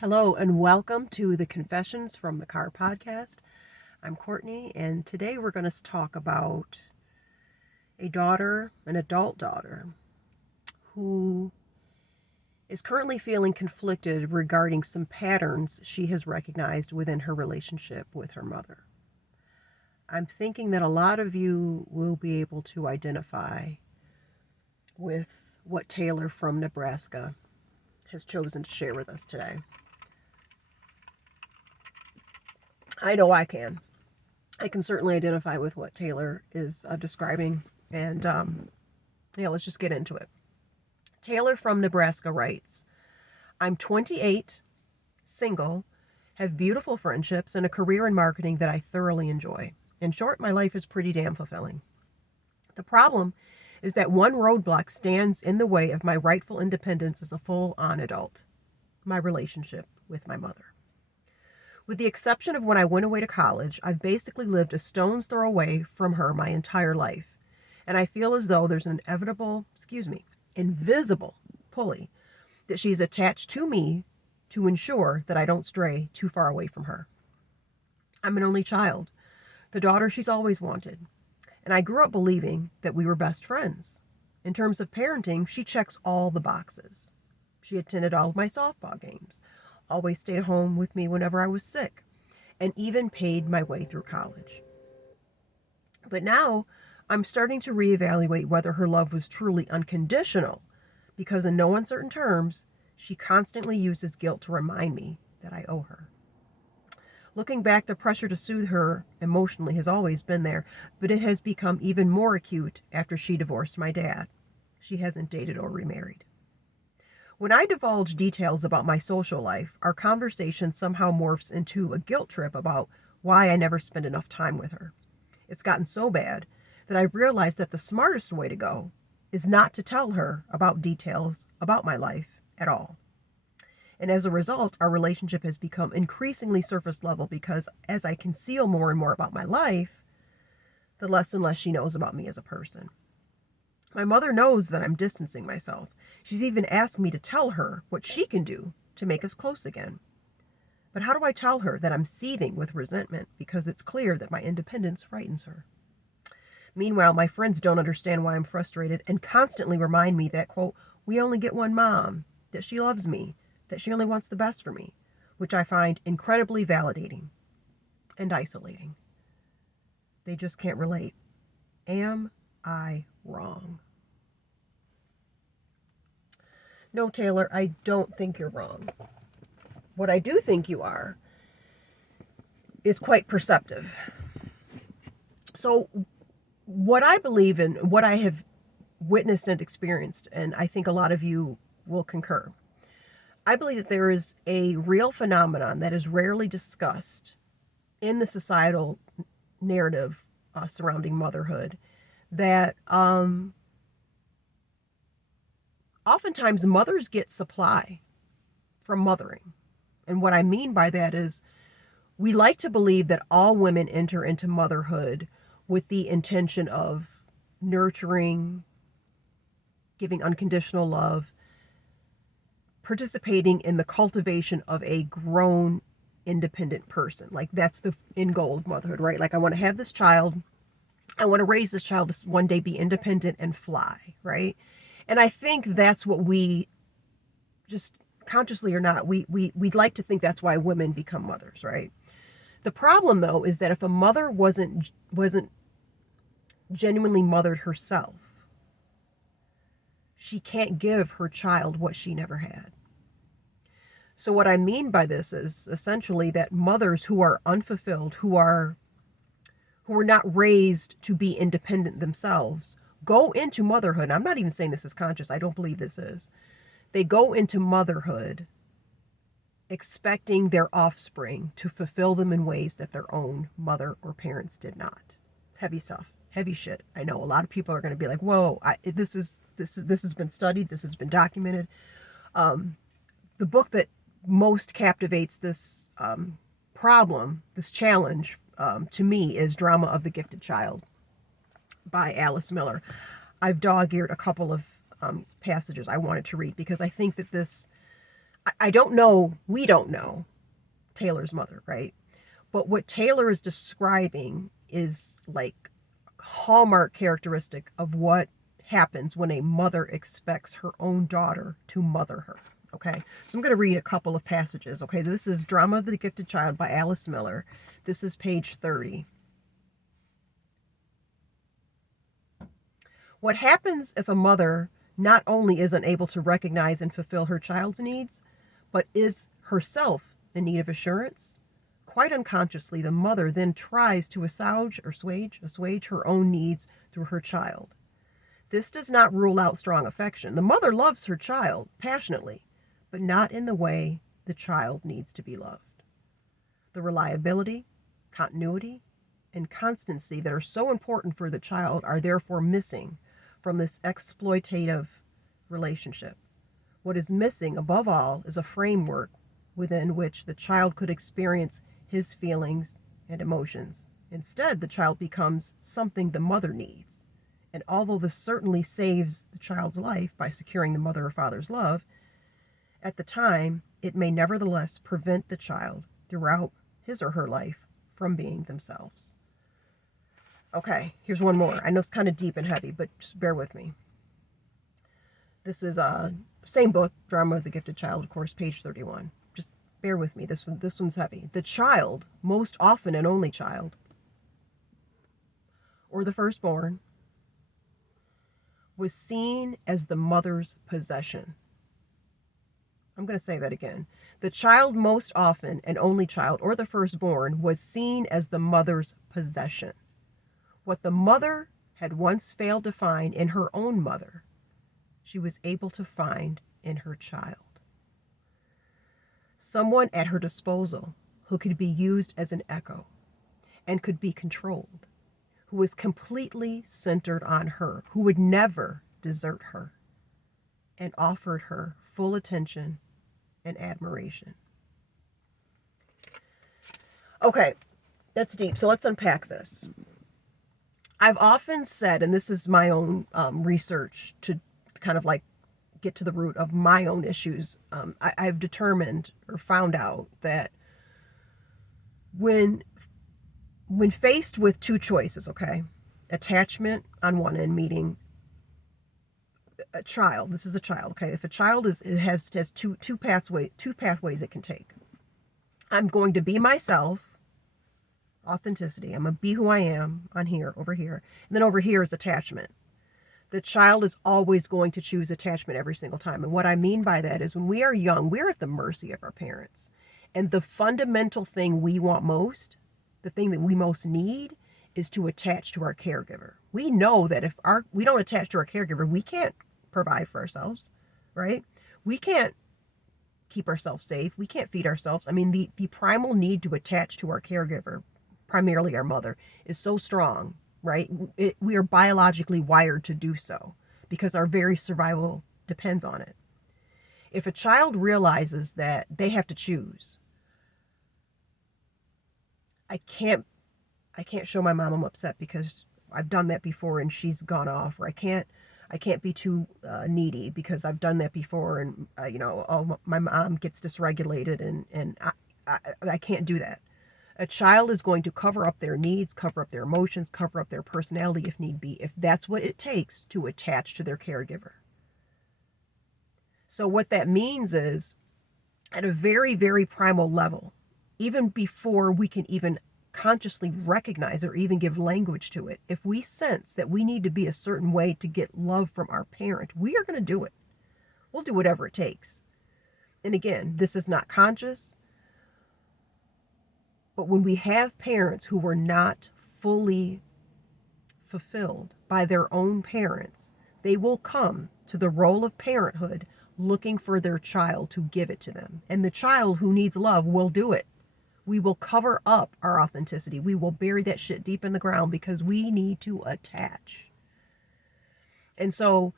Hello and welcome to the Confessions from the Car podcast. I'm Courtney, and today we're going to talk about a daughter, an adult daughter, who is currently feeling conflicted regarding some patterns she has recognized within her relationship with her mother. I'm thinking that a lot of you will be able to identify with what Taylor from Nebraska has chosen to share with us today. I know I can. I can certainly identify with what Taylor is describing. And let's just get into it. Taylor from Nebraska writes, I'm 28, single, have beautiful friendships, and a career in marketing that I thoroughly enjoy. In short, my life is pretty damn fulfilling. The problem is that one roadblock stands in the way of my rightful independence as a full-on adult, my relationship with my mother. With the exception of when I went away to college, I've basically lived a stone's throw away from her my entire life. And I feel as though there's an invisible pulley that she's attached to me to ensure that I don't stray too far away from her. I'm an only child, the daughter she's always wanted. And I grew up believing that we were best friends. In terms of parenting, she checks all the boxes. She attended all of my softball games, always stayed home with me whenever I was sick, and even paid my way through college. But now I'm starting to reevaluate whether her love was truly unconditional, because in no uncertain terms, she constantly uses guilt to remind me that I owe her. Looking back, the pressure to soothe her emotionally has always been there, but it has become even more acute after she divorced my dad. She hasn't dated or remarried. When I divulge details about my social life, our conversation somehow morphs into a guilt trip about why I never spend enough time with her. It's gotten so bad that I've realized that the smartest way to go is not to tell her about details about my life at all. And as a result, our relationship has become increasingly surface level because as I conceal more and more about my life, the less and less she knows about me as a person. My mother knows that I'm distancing myself. She's even asked me to tell her what she can do to make us close again. But how do I tell her that I'm seething with resentment because it's clear that my independence frightens her? Meanwhile, my friends don't understand why I'm frustrated and constantly remind me that, quote, we only get one mom, that she loves me, that she only wants the best for me, which I find incredibly validating and isolating. They just can't relate. Am I wrong? No, Taylor, I don't think you're wrong. What I do think you are is quite perceptive. So what I believe in, what I have witnessed and experienced, and I think a lot of you will concur, I believe that there is a real phenomenon that is rarely discussed in the societal narrative surrounding motherhood, that oftentimes mothers get supply from mothering. And what I mean by that is we like to believe that all women enter into motherhood with the intention of nurturing, giving unconditional love, participating in the cultivation of a grown, independent person. Like that's the end goal of motherhood, right? Like I want to have this child. I want to raise this child to one day be independent and fly, right? And I think that's what we, just consciously or not, we'd like to think that's why women become mothers, right? The problem, though, is that if a mother wasn't genuinely mothered herself, she can't give her child what she never had. So what I mean by this is essentially that mothers who are unfulfilled, who are not raised to be independent themselves, go into motherhood. I'm not even saying this is conscious. I don't believe this is. They go into motherhood expecting their offspring to fulfill them in ways that their own mother or parents did not. Heavy stuff, heavy shit. I know a lot of people are going to be like, "Whoa, this has been studied. This has been documented." The book that most captivates this problem, this challenge, to me, is Drama of the Gifted Child by Alice Miller. I've dog-eared a couple of passages I wanted to read because I think that this I don't know, we don't know Taylor's mother, right? But what Taylor is describing is like hallmark characteristic of what happens when a mother expects her own daughter to mother her. Okay, so I'm going to read a couple of passages. Okay, this is Drama of the Gifted Child by Alice Miller. This is page 30. What happens if a mother not only isn't able to recognize and fulfill her child's needs, but is herself in need of assurance? Quite unconsciously, the mother then tries to assuage her own needs through her child. This does not rule out strong affection. The mother loves her child passionately, but not in the way the child needs to be loved. The reliability, continuity, and constancy that are so important for the child are therefore missing from this exploitative relationship. What is missing, above all, is a framework within which the child could experience his feelings and emotions. Instead, the child becomes something the mother needs. And although this certainly saves the child's life by securing the mother or father's love, at the time, it may nevertheless prevent the child throughout his or her life from being themselves. Okay, here's one more. I know it's kind of deep and heavy, but just bear with me. This is same book, Drama of the Gifted Child, of course, page 31. Just bear with me. This one's heavy. The child, most often an only child, or the firstborn, was seen as the mother's possession. I'm going to say that again. The child, most often an only child, or the firstborn, was seen as the mother's possession. What the mother had once failed to find in her own mother, she was able to find in her child. Someone at her disposal who could be used as an echo and could be controlled, who was completely centered on her, who would never desert her, and offered her full attention and admiration. Okay, that's deep. So let's unpack this. I've often said, and this is my own research to kind of like get to the root of my own issues, I've determined or found out that when faced with two choices, okay, attachment on one end, meaning a child, this is a child, okay, if a child has two pathways it can take. I'm going to be myself, authenticity. I'm going to be who I am on here, over here. And then over here is attachment. The child is always going to choose attachment every single time. And what I mean by that is when we are young, we're at the mercy of our parents. And the fundamental thing we want most, the thing that we most need, is to attach to our caregiver. We know that if we don't attach to our caregiver, we can't provide for ourselves, right? We can't keep ourselves safe. We can't feed ourselves. I mean, the primal need to attach to our caregiver, primarily our mother, is so strong, right? We are biologically wired to do so because our very survival depends on it. If a child realizes that they have to choose, I can't show my mom I'm upset because I've done that before and she's gone off, or I can't be too needy because I've done that before and my mom gets dysregulated and I can't do that. A child is going to cover up their needs, cover up their emotions, cover up their personality if need be, if that's what it takes to attach to their caregiver. So what that means is, at a very, very primal level, even before we can even consciously recognize or even give language to it, if we sense that we need to be a certain way to get love from our parent, we are going to do it. We'll do whatever it takes. And again, this is not conscious. But when we have parents who were not fully fulfilled by their own parents, they will come to the role of parenthood looking for their child to give it to them. And the child who needs love will do it. We will cover up our authenticity. We will bury that shit deep in the ground because we need to attach. And so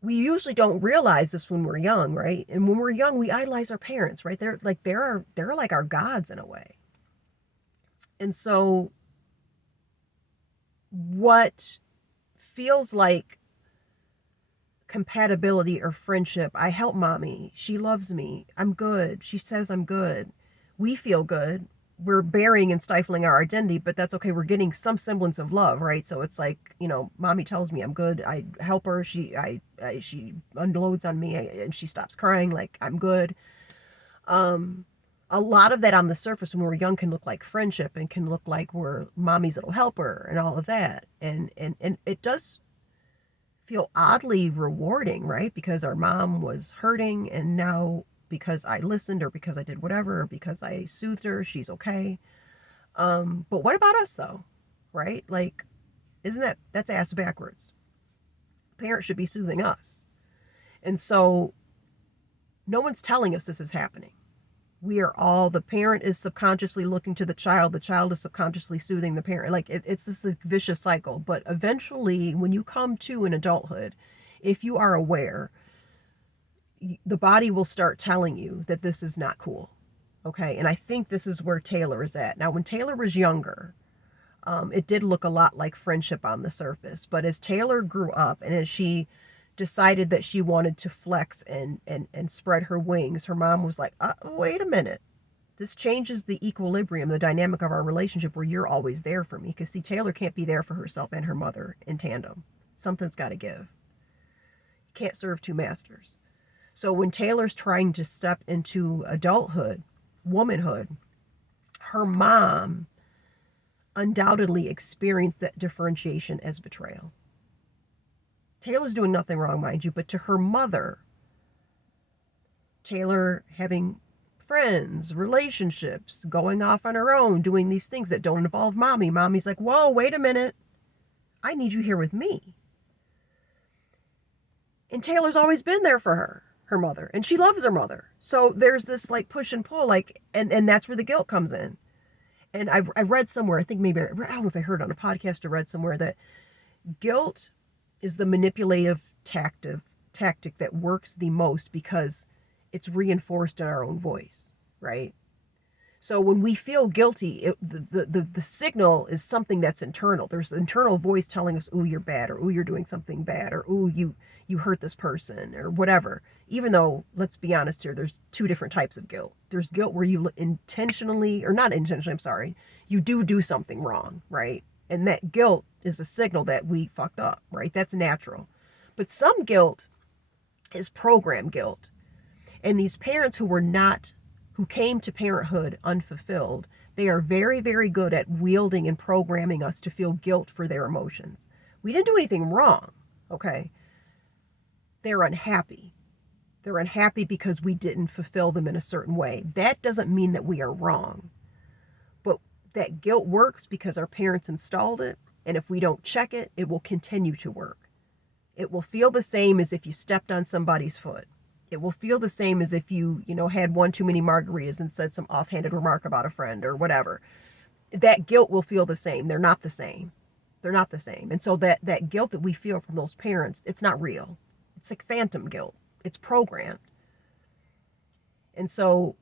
we usually don't realize this when we're young, right? And when we're young, we idolize our parents, right? They're like our gods in a way. And so what feels like compatibility or friendship. I help mommy. She loves me. I'm good. She says I'm good. We feel good. We're burying and stifling our identity, but that's okay. We're getting some semblance of love, right? So it's like, mommy tells me I'm good. I help her. She unloads on me and she stops crying. Like, I'm good. A lot of that on the surface when we're young can look like friendship and can look like we're mommy's little helper and all of that. And it does feel oddly rewarding, right? Because our mom was hurting and now because I listened or because I did whatever, or because I soothed her, she's okay. But what about us though? Right? Like, that's ass backwards. Parents should be soothing us. And so no one's telling us this is happening. The parent is subconsciously looking to the child is subconsciously soothing the parent. Like it's this like vicious cycle. But eventually, when you come to an adulthood, if you are aware, the body will start telling you that this is not cool. Okay. And I think this is where Taylor is at. Now, when Taylor was younger, it did look a lot like friendship on the surface. But as Taylor grew up and as she decided that she wanted to flex and spread her wings, her mom was like, wait a minute. This changes the equilibrium, the dynamic of our relationship where you're always there for me. Because see, Taylor can't be there for herself and her mother in tandem. Something's got to give. You can't serve two masters. So when Taylor's trying to step into adulthood, womanhood, her mom undoubtedly experienced that differentiation as betrayal. Taylor's doing nothing wrong, mind you, but to her mother, Taylor having friends, relationships, going off on her own, doing these things that don't involve mommy. Mommy's like, whoa, wait a minute. I need you here with me. And Taylor's always been there for her mother, and she loves her mother. So there's this like push and pull, like, and that's where the guilt comes in. And I read somewhere, I think maybe, I don't know if I heard it on a podcast or read somewhere, that guilt is the manipulative tactic that works the most because it's reinforced in our own voice, right? So when we feel guilty, the signal is something that's internal. There's an internal voice telling us, ooh, you're bad, or ooh, you're doing something bad, or ooh, you hurt this person, or whatever. Even though, let's be honest here, there's two different types of guilt. There's guilt where you intentionally, or not intentionally, I'm sorry, you do something wrong, right? And that guilt is a signal that we fucked up, right? That's natural. But some guilt is programmed guilt. And these parents who came to parenthood unfulfilled, they are very, very good at wielding and programming us to feel guilt for their emotions. We didn't do anything wrong, okay? They're unhappy. They're unhappy because we didn't fulfill them in a certain way. That doesn't mean that we are wrong. But that guilt works because our parents installed it. And if we don't check it, it will continue to work. It will feel the same as if you stepped on somebody's foot. It will feel the same as if you had one too many margaritas and said some offhanded remark about a friend or whatever. That guilt will feel the same. They're not the same. They're not the same. And so that guilt that we feel from those parents, it's not real. It's like phantom guilt. It's programmed. And so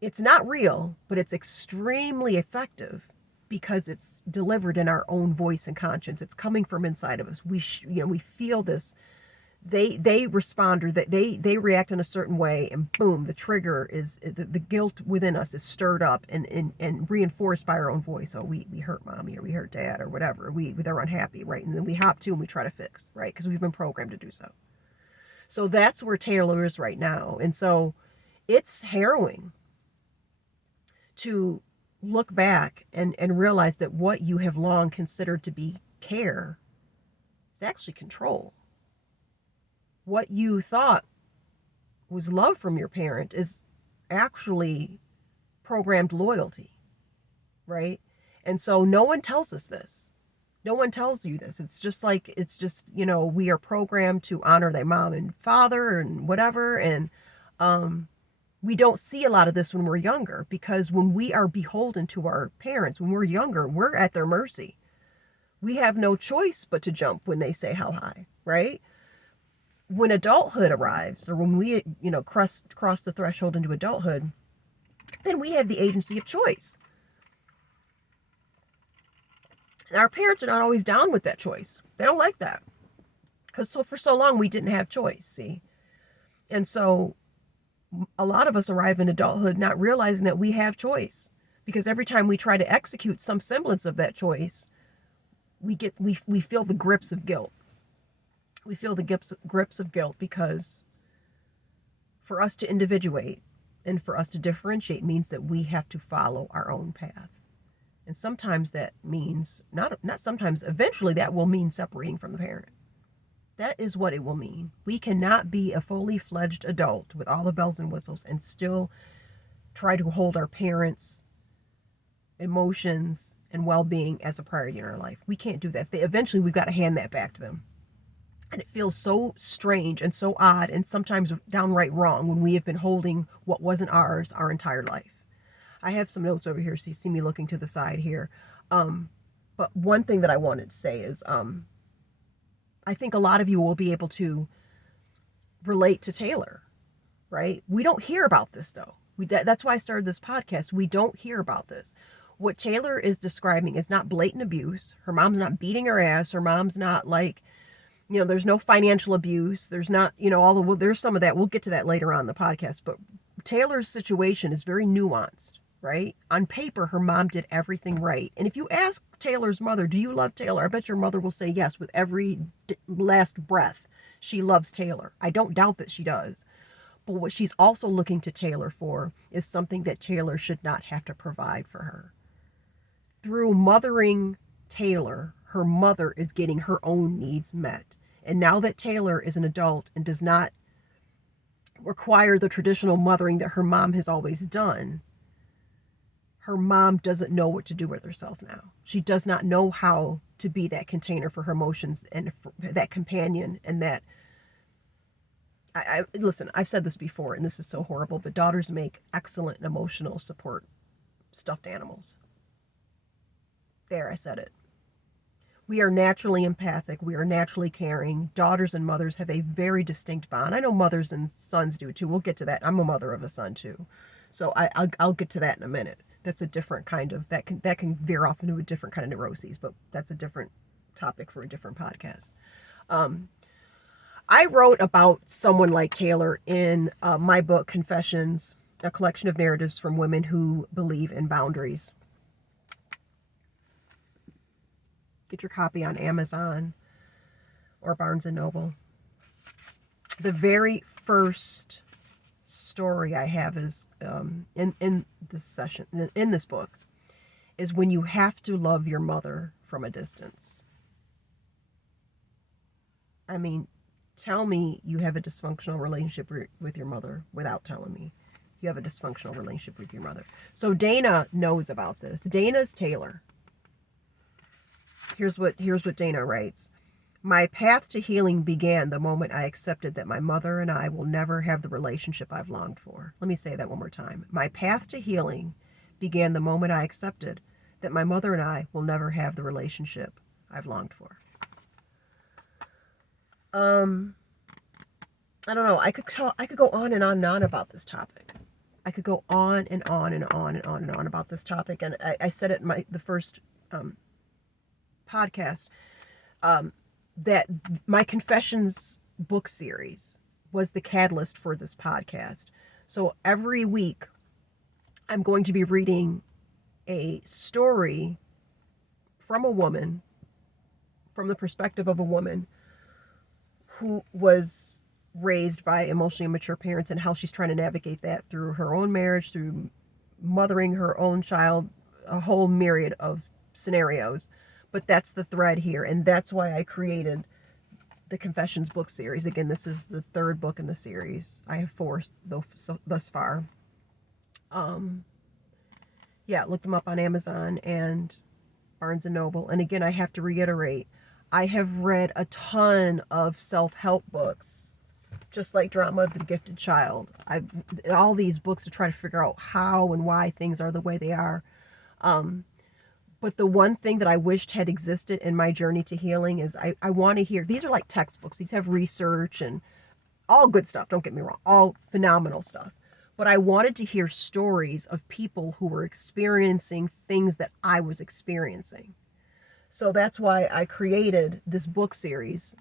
it's not real, but it's extremely effective because it's delivered in our own voice and conscience. It's coming from inside of us. We feel this. They respond, or they react in a certain way, and boom, the trigger is the guilt within us is stirred up and reinforced by our own voice. Oh, we hurt mommy, or we hurt dad, or whatever. They're unhappy, right? And then we hop to and we try to fix, right? Because we've been programmed to do so. So that's where Taylor is right now. And so it's harrowing to look back and realize that what you have long considered to be care is actually control. What you thought was love from your parent is actually programmed loyalty, right? And so no one tells us this. No one tells you this. It's just, we are programmed to honor their mom and father and whatever. And we don't see a lot of this when we're younger, because when we are beholden to our parents, when we're younger, we're at their mercy. We have no choice but to jump when they say how high, right? When adulthood arrives, or when we, cross the threshold into adulthood, then we have the agency of choice. And our parents are not always down with that choice. They don't like that. Because for so long we didn't have choice, see? And so a lot of us arrive in adulthood not realizing that we have choice. Because every time we try to execute some semblance of that choice, we feel the grips of guilt. We feel the grips of guilt because for us to individuate and for us to differentiate means that we have to follow our own path. And sometimes that means, not sometimes, eventually that will mean separating from the parent. That is what it will mean. We cannot be a fully fledged adult with all the bells and whistles and still try to hold our parents' emotions and well-being as a priority in our life. We can't do that. Eventually we've got to hand that back to them. And it feels so strange and so odd and sometimes downright wrong when we have been holding what wasn't ours our entire life. I have some notes over here, so you see me looking to the side here. But one thing that I wanted to say is I think a lot of you will be able to relate to Taylor, right? We don't hear about this, though. That's why I started this podcast. We don't hear about this. What Taylor is describing is not blatant abuse. Her mom's not beating her ass. Her mom's not like, there's no financial abuse. There's not, there's some of that. We'll get to that later on in the podcast. But Taylor's situation is very nuanced. Right? On paper, her mom did everything right. And if you ask Taylor's mother, do you love Taylor? I bet your mother will say yes with every last breath. She loves Taylor. I don't doubt that she does. But what she's also looking to Taylor for is something that Taylor should not have to provide for her. Through mothering Taylor, her mother is getting her own needs met. And now that Taylor is an adult and does not require the traditional mothering that her mom has always done, her mom doesn't know what to do with herself now. She does not know how to be that container for her emotions and that companion and that. Listen, I've said this before, and this is so horrible, but daughters make excellent emotional support stuffed animals. There, I said it. We are naturally empathic. We are naturally caring. Daughters and mothers have a very distinct bond. I know mothers and sons do too. We'll get to that. I'm a mother of a son too. So I'll get to that in a minute. That's a different kind of, that can veer off into a different kind of neuroses, but that's a different topic for a different podcast. I wrote about someone like Taylor in my book, Confessions, a collection of narratives from women who believe in boundaries. Get your copy on Amazon or Barnes & Noble. The very first story I have is in this book is when you have to love your mother from a distance. I mean, tell me you have a dysfunctional relationship with your mother without telling me you have a dysfunctional relationship with your mother. So Dana knows about this. Dana's Taylor. Here's what Dana writes. My path to healing began the moment I accepted that my mother and I will never have the relationship I've longed for. Let me say that one more time. My path to healing began the moment I accepted that my mother and I will never have the relationship I've longed for. I don't know. I could go on and on and on about this topic. I could go on and on and on and on and on about this topic. And I said it in the first podcast, that my Confessions book series was the catalyst for this podcast. So every week I'm going to be reading a story from a woman, from the perspective of a woman who was raised by emotionally immature parents and how she's trying to navigate that through her own marriage, through mothering her own child, a whole myriad of scenarios. But that's the thread here, and that's why I created the Confessions book series. Again, this is the third book in the series. I have 4 thus far. Yeah, look them up on Amazon and Barnes & Noble. And again, I have to reiterate, I have read a ton of self-help books, just like Drama of the Gifted Child. All these books to try to figure out how and why things are the way they are. But the one thing that I wished had existed in my journey to healing is I want to hear, these are like textbooks. These have research and all good stuff. Don't get me wrong. All phenomenal stuff. But I wanted to hear stories of people who were experiencing things that I was experiencing. So that's why I created this book series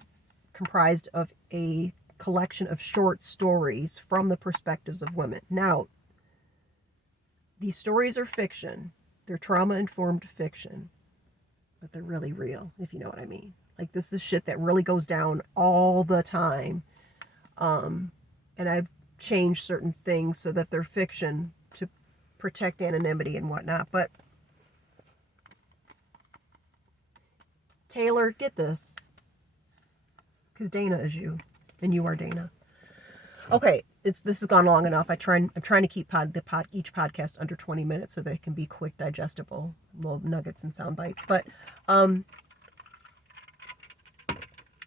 comprised of a collection of short stories from the perspectives of women. Now, these stories are fiction. They're trauma-informed fiction, but they're really real, if you know what I mean. Like, this is shit that really goes down all the time. And I've changed certain things so that they're fiction to protect anonymity and whatnot. But Taylor, get this. Because Dana is you, and you are Dana. Okay, this has gone long enough. I'm trying to keep each podcast under 20 minutes so they can be quick, digestible little nuggets and sound bites. But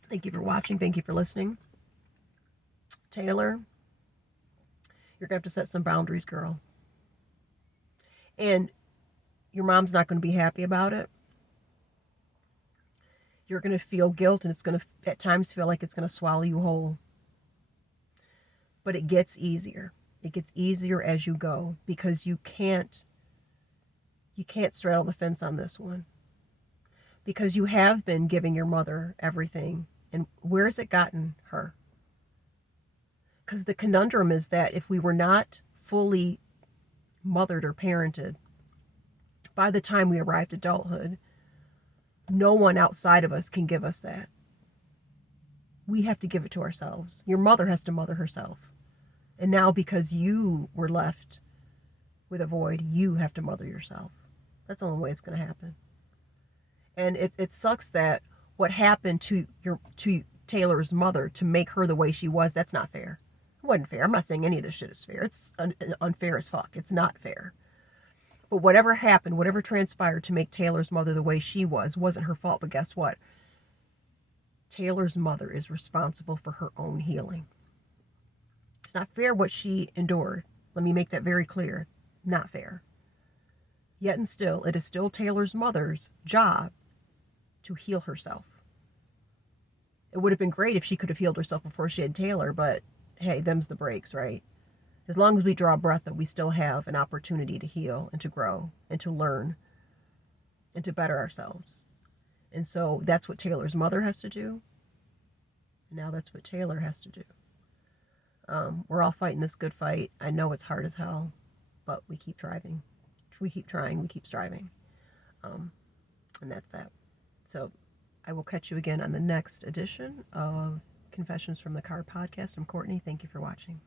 thank you for watching. Thank you for listening. Taylor, you're going to have to set some boundaries, girl. And your mom's not going to be happy about it. You're going to feel guilt, and it's going to, at times, feel like it's going to swallow you whole. But it gets easier. It gets easier as you go, because you can't straddle the fence on this one. Because you have been giving your mother everything. And where has it gotten her? Because the conundrum is that if we were not fully mothered or parented, by the time we arrived at adulthood, no one outside of us can give us that. We have to give it to ourselves. Your mother has to mother herself. And now, because you were left with a void, you have to mother yourself. That's the only way it's going to happen. And it sucks that what happened to Taylor's mother to make her the way she was, that's not fair. It wasn't fair. I'm not saying any of this shit is fair. It's unfair as fuck. It's not fair. But whatever happened, whatever transpired to make Taylor's mother the way she was, wasn't her fault. But guess what? Taylor's mother is responsible for her own healing. It's not fair what she endured. Let me make that very clear. Not fair. Yet and still, it is still Taylor's mother's job to heal herself. It would have been great if she could have healed herself before she had Taylor, but hey, them's the breaks, right? As long as we draw breath, that we still have an opportunity to heal and to grow and to learn and to better ourselves. And so that's what Taylor's mother has to do. Now that's what Taylor has to do. We're all fighting this good fight. I know it's hard as hell, but we keep driving. We keep trying. We keep striving. And that's that. So I will catch you again on the next edition of Confessions from the Car podcast. I'm Courtney. Thank you for watching.